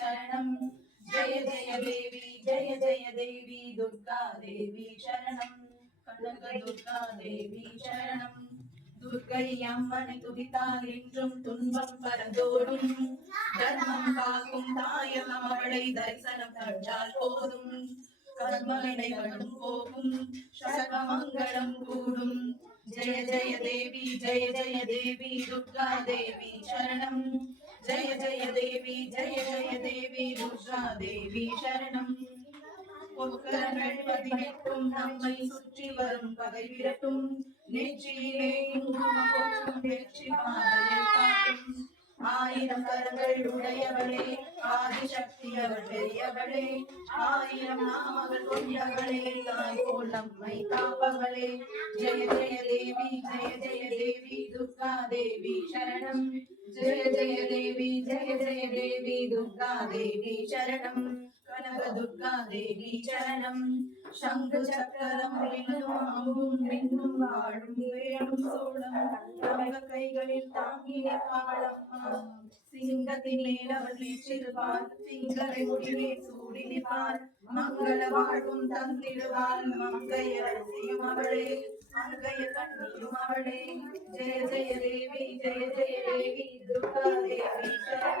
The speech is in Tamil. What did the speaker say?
शरणं जय जय देवी जय जय देवी दुर्गा देवी शरणं कनक दुर्गा देवी शरणं दुर्गै अம்மனை துதித்தால் என்றும் துன்பம் பரந்தோடும் தர்மம் காக்கும் தாயகம் அவளை தரிசனம் கண்டால் போதும் கர்மவினைகளும் போகும் சர்வமங்கலம் கூடும் जय जय देवी दुर्गा देवी शरणं जय जय देवी दुर्गा देवी शरणं பொற்கரங்கள் பதினெட்டும் நம்மை சுற்றி வரும் பகை விரட்டும் நெற்றியிலே குங்குமம் வெற்றி பாதையை காட்டும் ஆயிரம் கரங்கள் உடையவளே ஆதிசக்தி அவள் பெரியவளே ஆயிரம் நாமங்கள் கொண்டவளே தாய் போல் நம்மை காப்பவளே ஜெய ஜெய தேவி துர்கா தேவி சரணம் ஜெய ஜெய தேவி துர்கா தேவி சரணம் கனக துர்கா தேவி சரணம் சங்கு சக்கரம் மின்னும் வாழும் வேணும் சோழம் தங்க கைகளில் தாங்கிய காலம் சிங்கத்தின் மேல் அவள் வீற்றிருப்பாள் சிங்கரை முடிவே சூடி நிற்பாள் மங்கள வாழ்வும் தந்திடுவாள் மங்கைய அரசியும் அவளே மங்கைய கண்ணியும் அவளே ஜெய ஜெய தேவி துர்கா தேவி சரணம்